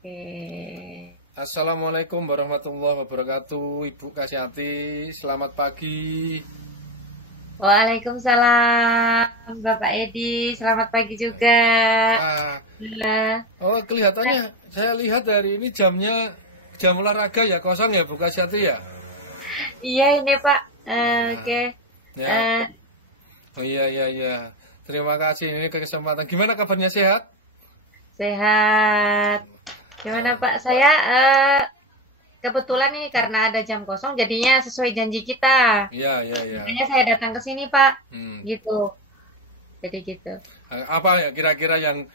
Oke. Assalamualaikum warahmatullahi wabarakatuh, Ibu Kasyati. Selamat pagi. Waalaikumsalam, Bapak Edi. Selamat pagi juga. Ah, Nah, kelihatannya saya lihat hari ini jamnya jam olahraga ya kosong ya Bu Kasyati ya. iya ini Pak. Nah, Oke. ya, Eh, oh iya iya iya. Terima kasih ini kesempatan. Gimana kabarnya sehat? sehat. Gimana Ah, Pak? Saya kebetulan ini karena ada jam kosong, jadinya sesuai janji kita. iya iya iya. Makanya saya datang ke sini Pak. Hmm. Gitu. Jadi gitu. Apa ya kira-kira yang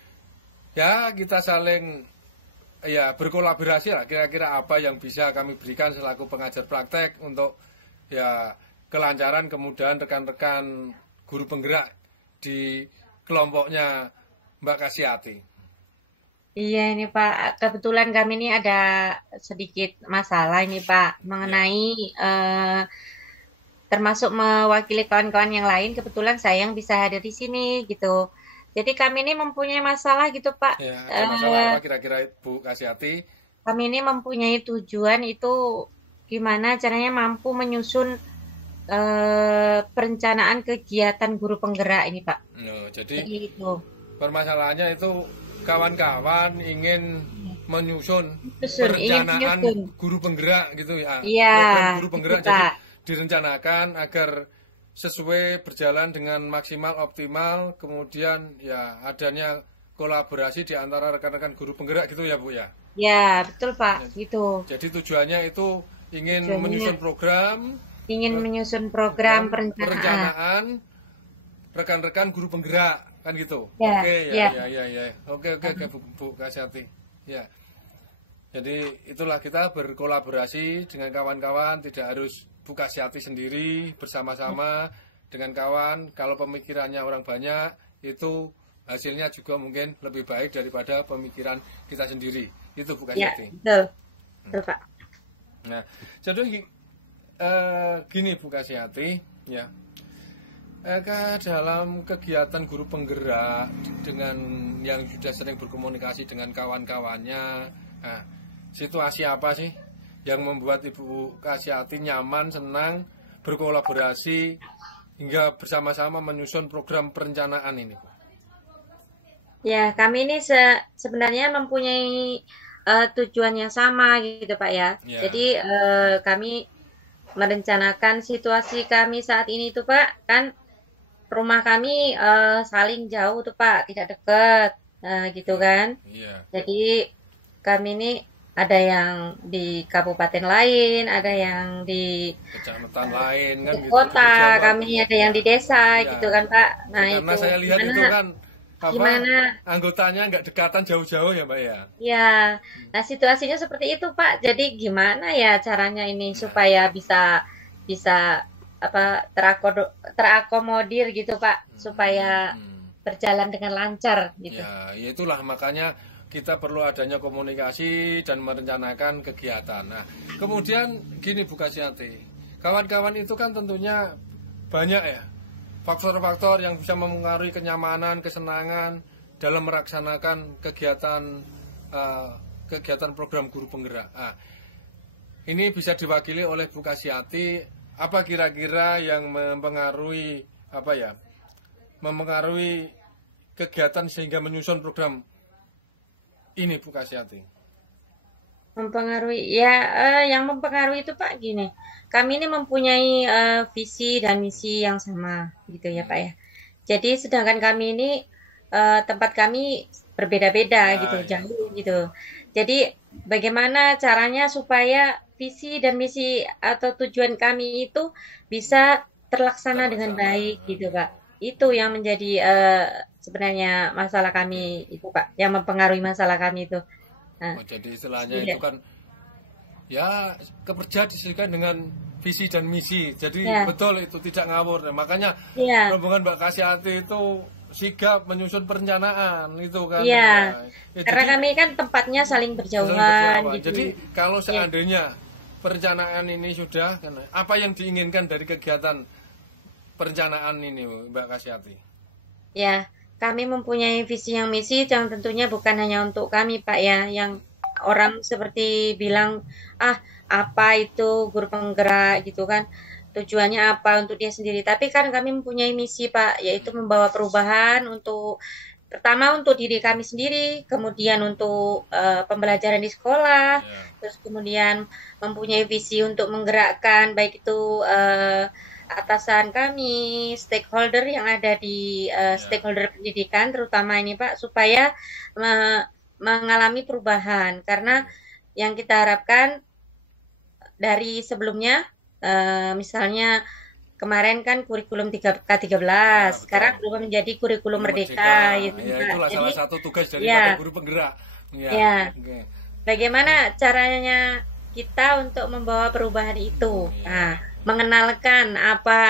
ya kita saling ya berkolaborasi lah kira-kira apa yang bisa kami berikan selaku pengajar praktek untuk ya kelancaran kemudahan rekan-rekan guru penggerak di kelompoknya Mbak Kasyati. Iya ini Pak, kebetulan kami ini ada sedikit masalah ini Pak Ya, mengenai termasuk mewakili kawan-kawan yang lain. Kebetulan saya yang bisa hadir di sini gitu. Jadi kami ini mempunyai masalah gitu Pak. ya ada masalah Eh, apa kira-kira Bu Kasyati? Kami ini mempunyai tujuan itu gimana caranya mampu menyusun perencanaan kegiatan guru penggerak ini Pak. No, jadi Jadi itu. permasalahannya itu kawan-kawan ingin menyusun Susun, ingin perencanaan menyusun. guru penggerak gitu ya, Iya, program guru itu penggerak. Jadi Pak. direncanakan agar sesuai berjalan dengan maksimal optimal, kemudian ya adanya kolaborasi di antara rekan-rekan guru penggerak gitu ya Bu ya. Ya, betul Pak. Gitu. Jadi tujuannya itu ingin Tujuannya menyusun program ingin menyusun program program perencanaan. perencanaan rekan-rekan guru penggerak kan gitu. Ya, Oke ya ya. ya ya ya. Oke Bu Kasyati. Ya. Jadi itulah kita berkolaborasi dengan kawan-kawan, tidak harus Bu Kasyati sendiri, bersama-sama dengan kawan. Kalau pemikirannya orang banyak itu hasilnya juga mungkin lebih baik daripada pemikiran kita sendiri. Itu Bu Ya, Kasyati. betul. Betul, Pak. Nah, jadi gini Bu Kasyati, ya. Dalam kegiatan guru penggerak dengan yang sudah sering berkomunikasi dengan kawan-kawannya, nah, situasi apa sih yang membuat Ibu Kasyati nyaman, senang berkolaborasi hingga bersama-sama menyusun program perencanaan ini, Bu? Ya, kami ini sebenarnya mempunyai tujuan yang sama gitu, Pak ya. Ya, Jadi kami merencanakan situasi kami saat ini tuh, Pak, kan rumah kami saling jauh tuh, Pak, tidak dekat. Nah, gitu ya, kan. iya, Jadi kami ini ada yang di kabupaten lain, ada yang di kecamatan lain kan di gitu, kota, lebih jauh kami lagi. ada yang di desa Iya, gitu kan Pak. Nah ya, karena itu saya lihat gimana itu kan apa gimana anggotanya nggak dekatan jauh-jauh ya Mbak ya. ya. Nah situasinya seperti itu Pak. Jadi gimana ya caranya ini Nah, supaya bisa bisa apa terakomodir gitu Pak, supaya hmm. berjalan dengan lancar gitu. Ya itulah makanya kita perlu adanya komunikasi dan merencanakan kegiatan. Nah, kemudian gini Bu Kasyati, kawan-kawan itu kan tentunya banyak ya faktor-faktor yang bisa mempengaruhi kenyamanan, kesenangan dalam melaksanakan eh, kegiatan program guru penggerak. Nah, ini bisa diwakili oleh Bu Kasyati. Apa kira-kira yang mempengaruhi apa ya? Mempengaruhi kegiatan sehingga menyusun program ini Bu Kasyati. Mempengaruhi ya, yang mempengaruhi itu Pak gini, kami ini mempunyai visi dan misi yang sama gitu ya Pak Hmm. ya. Jadi sedangkan kami ini tempat kami berbeda-beda gitu, Ya, ya. jauh gitu. Jadi bagaimana caranya supaya visi dan misi atau tujuan kami itu bisa terlaksana dengan Terlaksana. baik gitu Pak. Itu yang menjadi sebenarnya masalah kami itu Pak, yang mempengaruhi masalah kami itu. Nah, Oh, jadi istilahnya iya. itu kan ya kerja disesuaikan dengan visi dan misi. Jadi Ya, betul itu tidak ngawur. Nah, makanya iya, rombongan Mbak Kasyati itu sigap menyusun perencanaan itu kan. iya. Ya, Karena jadi kami kan tempatnya saling saling berjauhan berjawab. gitu. Jadi kalau Ya, seandainya perencanaan ini sudah, kan, apa yang diinginkan dari kegiatan perencanaan ini Mbak Kasyati? ya. Kami mempunyai visi yang misi yang tentunya bukan hanya untuk kami, Pak ya, yang orang seperti bilang, ah apa itu guru penggerak gitu kan, tujuannya apa untuk dia sendiri. Tapi kan kami mempunyai misi Pak, yaitu Hmm. membawa perubahan untuk pertama untuk diri kami sendiri, kemudian untuk pembelajaran di sekolah, Ya, terus kemudian mempunyai visi untuk menggerakkan baik itu atasan kami, stakeholder yang ada di ya, stakeholder pendidikan, terutama ini Pak, supaya mengalami perubahan. Karena ya. yang kita harapkan dari sebelumnya, misalnya kemarin kan kurikulum 3K13, Ya, sekarang betul. berubah menjadi kurikulum Guru Merdeka, Merdeka, gitu ya Pak. itulah Jadi, salah satu tugas daripada ya, guru penggerak. Ya, ya, oke. bagaimana caranya kita untuk membawa perubahan itu? Ya, Nah, mengenalkan apa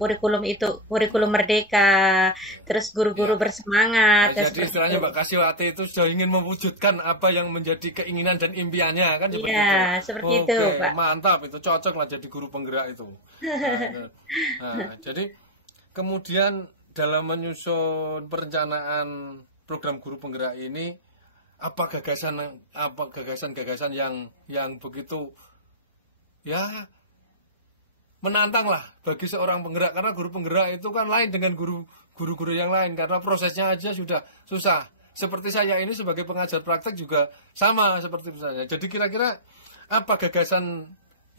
kurikulum itu, kurikulum Merdeka, terus guru-guru ya. bersemangat, ya Jadi seperti istilahnya itu. Mbak Kasiwati itu sudah ingin mewujudkan apa yang menjadi keinginan dan impiannya kan Iya, seperti itu. seperti itu, Oke, Pak. mantap itu cocok lah jadi guru penggerak itu. Nah, jadi kemudian dalam menyusun perencanaan program guru penggerak ini apa gagasan-gagasan yang begitu ya menantang lah bagi seorang penggerak karena guru penggerak itu kan lain dengan guru-guru yang lain karena prosesnya aja sudah susah. Seperti saya ini sebagai pengajar praktek juga sama seperti saya. Jadi kira-kira apa gagasan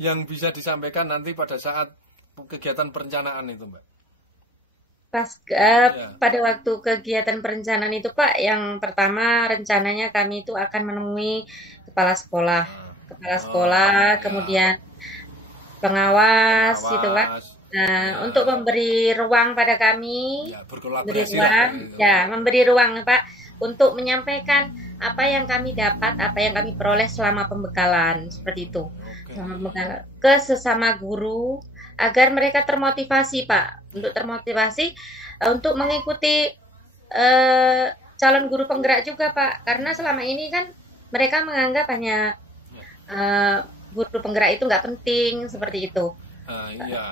yang bisa disampaikan nanti pada saat kegiatan perencanaan itu, Mbak? Pas Ya. pada waktu kegiatan perencanaan itu, Pak, yang pertama rencananya kami itu akan menemui kepala sekolah. Nah, Kepala oh, sekolah, ya, kemudian pengawas gitu, Pak. pengawas, Nah, untuk ya, memberi ruang pada kami, ya memberi berkolaborasi lah ruang, itu. ya, memberi ruang, Pak, untuk menyampaikan apa yang kami dapat, apa yang kami peroleh selama pembekalan, seperti itu. Oke, Selama pembekalan ke sesama guru agar mereka termotivasi, Pak, untuk termotivasi untuk mengikuti eh, calon guru penggerak juga, Pak. Karena selama ini kan mereka menganggap hanya ya. eh, guru penggerak itu nggak penting, seperti itu. Nah, iya.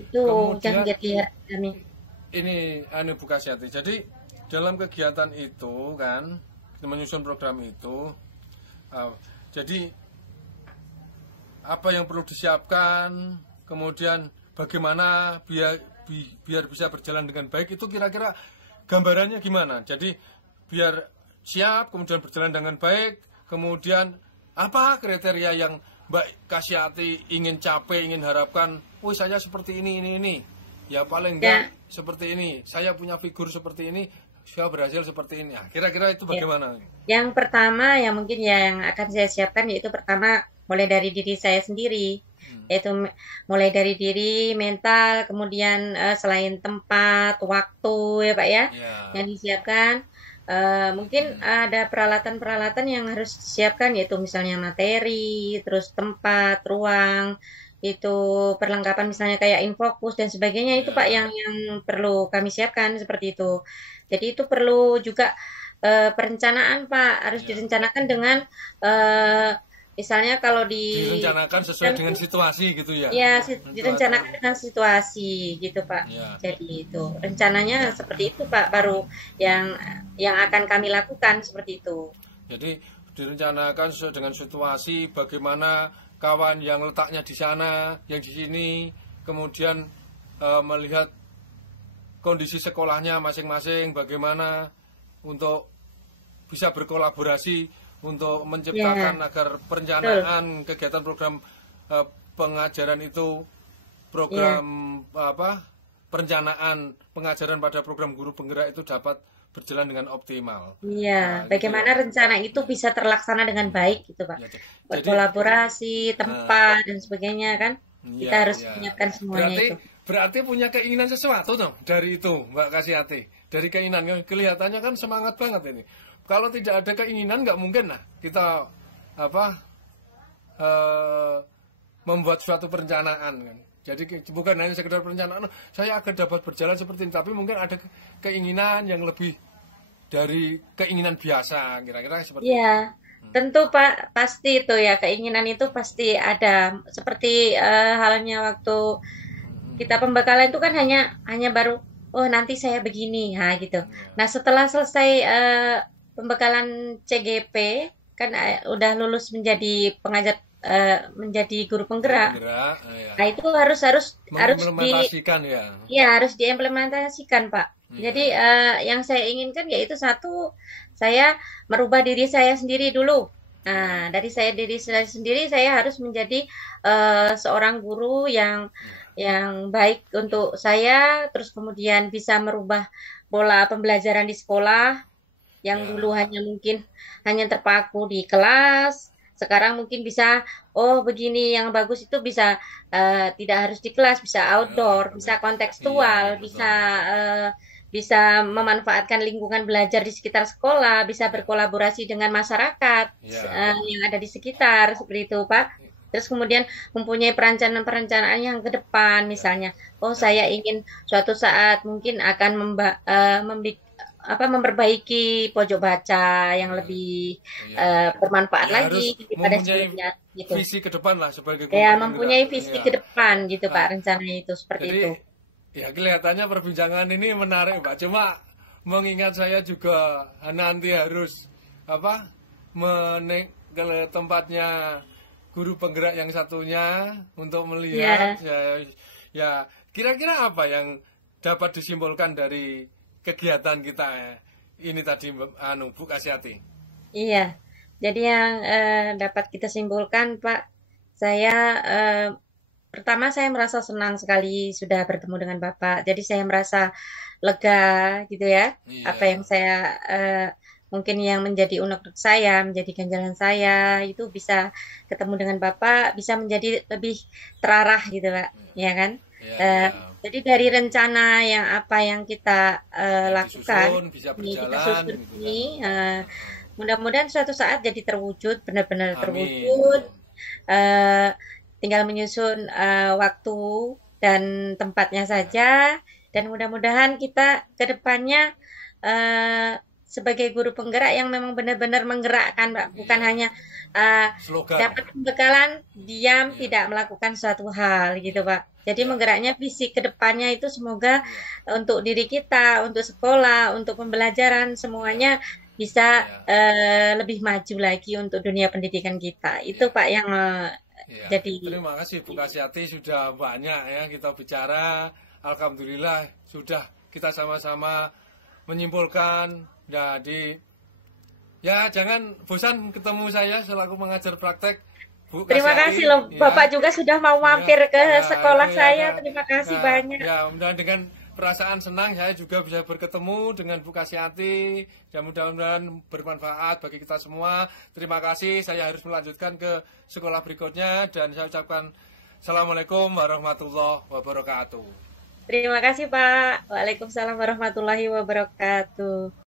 Itu yang Kemudian menjadi kami. ini anu Bu Kasyati. Jadi dalam kegiatan itu kan menyusun program itu uh, jadi apa yang perlu disiapkan, kemudian bagaimana biar bisa berjalan dengan baik itu kira-kira gambarannya gimana? Jadi biar siap kemudian berjalan dengan baik, kemudian apa kriteria yang Mbak Kasyati ingin capai, ingin harapkan, "Wih, saya seperti ini." Ya paling enggak Ya, seperti ini. Saya punya figur seperti ini, saya berhasil seperti ini. Nah, kira-kira itu ya. bagaimana? Yang pertama yang mungkin ya yang akan saya siapkan yaitu pertama mulai dari diri saya sendiri, Hmm. yaitu mulai dari diri, mental, kemudian selain tempat, waktu ya Pak ya, Ya. yang disiapkan. Mungkin Hmm. ada peralatan-peralatan yang harus disiapkan yaitu misalnya materi, terus tempat, ruang, itu perlengkapan misalnya kayak infocus dan sebagainya itu Pak Ya. yang perlu kami siapkan seperti itu. Jadi itu perlu juga perencanaan Pak, harus Ya. direncanakan dengan eh, misalnya kalau di Direncanakan sesuai dengan situasi gitu ya. ya Situasi. direncanakan dengan situasi gitu Pak. Ya. Jadi itu rencananya seperti itu Pak, baru yang akan kami lakukan seperti itu. Jadi direncanakan sesuai dengan situasi bagaimana kawan yang letaknya di sana, yang di sini, kemudian melihat kondisi sekolahnya masing-masing bagaimana untuk bisa berkolaborasi untuk Ya, menciptakan agar betul. perencanaan kegiatan program eh, pengajaran itu Ya, program apa perencanaan pengajaran pada program guru penggerak itu dapat berjalan dengan optimal. iya. Nah, gitu ya. Bagaimana rencana itu Ya, bisa terlaksana dengan baik gitu Pak. ya. Jadi Berkolaborasi, eh, tempat dan sebagainya kan. Kita iya, harus iya. menyiapkan semuanya Berarti itu. berarti punya keinginan sesuatu dong dari itu, Mbak Kasyati. Dari keinginan kelihatannya kan semangat banget ini. Kalau tidak ada keinginan nggak mungkin lah kita apa eh, membuat suatu perencanaan kan. Jadi bukan hanya sekedar perencanaan, "Oh, saya akan dapat berjalan seperti ini, tapi mungkin ada keinginan yang lebih dari keinginan biasa, kira-kira seperti Iya, itu. tentu Pak, pasti itu ya keinginan itu pasti ada. Seperti halnya waktu Hmm, kita pembekalan itu kan hanya baru oh nanti saya begini, nah gitu. ya, Nah setelah selesai pembekalan CGP kan udah lulus menjadi pengajar, menjadi guru Guru penggerak. penggerak, ya. Nah, itu harus Mengimplementasikan ya. ya harus diimplementasikan, Pak. Jadi Iya. yang saya inginkan yaitu satu, saya merubah diri saya sendiri dulu. Nah, Ya. dari diri saya sendiri, saya harus menjadi seorang guru yang baik untuk saya, terus kemudian bisa merubah pola pembelajaran di sekolah yang Ya. dulu hanya terpaku di kelas, sekarang mungkin bisa, oh begini yang bagus itu bisa tidak harus di kelas, bisa Ya, outdoor, bisa iya, kontekstual, betul. eh, bisa memanfaatkan lingkungan belajar di sekitar sekolah, bisa Ya. berkolaborasi dengan masyarakat Ya. yang ada di sekitar, seperti itu, Pak. Terus kemudian mempunyai perencanaan-perencanaan yang ke depan, Ya. misalnya, oh Ya. saya ingin suatu saat mungkin akan memperbaiki pojok baca yang Ya. lebih Ya. bermanfaat Ya harus lagi daripada mempunyai sebelumnya gitu. visi ke depan lah sebagai guru Ya, penggerak. mempunyai visi Iya. ke depan gitu Nah, Pak, rencananya itu seperti jadi itu. ya kelihatannya perbincangan ini menarik Pak. Cuma mengingat saya juga nanti harus apa menek ke tempatnya guru penggerak yang satunya untuk melihat Ya, ya kira-kira apa yang dapat disimpulkan dari kegiatan kita ini tadi Bu Kasyati. iya. Jadi yang dapat kita simpulkan Pak, saya pertama saya merasa senang sekali sudah bertemu dengan Bapak. Jadi saya merasa lega gitu ya. Apa yang Iya, saya mungkin yang menjadi unek-unek saya, menjadi ganjalan saya itu bisa ketemu dengan Bapak, bisa menjadi lebih terarah gitu, Pak. Ya kan? iya, Eh, iya. jadi dari rencana yang apa yang kita Ya lakukan, disusun bisa ini kita berjalan susun gitu kan. ini, mudah-mudahan suatu saat jadi terwujud, benar-benar Amin. terwujud. eh, Tinggal menyusun waktu dan tempatnya Ya, saja, dan mudah-mudahan kita ke depannya sebagai guru penggerak yang memang benar-benar menggerakkan, Mbak, bukan iya. hanya eh, Slogan. dapat pembekalan, diam, Iya, tidak melakukan suatu hal gitu, iya, Pak. Jadi iya, menggeraknya visi ke depannya itu semoga iya, untuk diri kita, untuk sekolah, untuk pembelajaran iya, semuanya bisa iya, lebih maju lagi untuk dunia pendidikan kita. Itu iya. Pak yang Iya, jadi terima kasih Bu Kasyati sudah banyak ya kita bicara. Alhamdulillah sudah kita sama-sama menyimpulkan. Jadi ya jangan bosan ketemu saya selaku pengajar praktek Bu terima kasih Kasyati. loh Ya, Bapak juga sudah mau ya, mampir ke ya, itu sekolah ya, saya. ya, Terima kasih ya, banyak. ya, mudah dengan perasaan senang saya juga bisa berketemu dengan Bu Kasyati. Ya mudah-mudahan bermanfaat bagi kita semua. Terima kasih. Saya harus melanjutkan ke sekolah berikutnya dan saya ucapkan Assalamualaikum warahmatullahi wabarakatuh. Terima kasih Pak. Waalaikumsalam warahmatullahi wabarakatuh.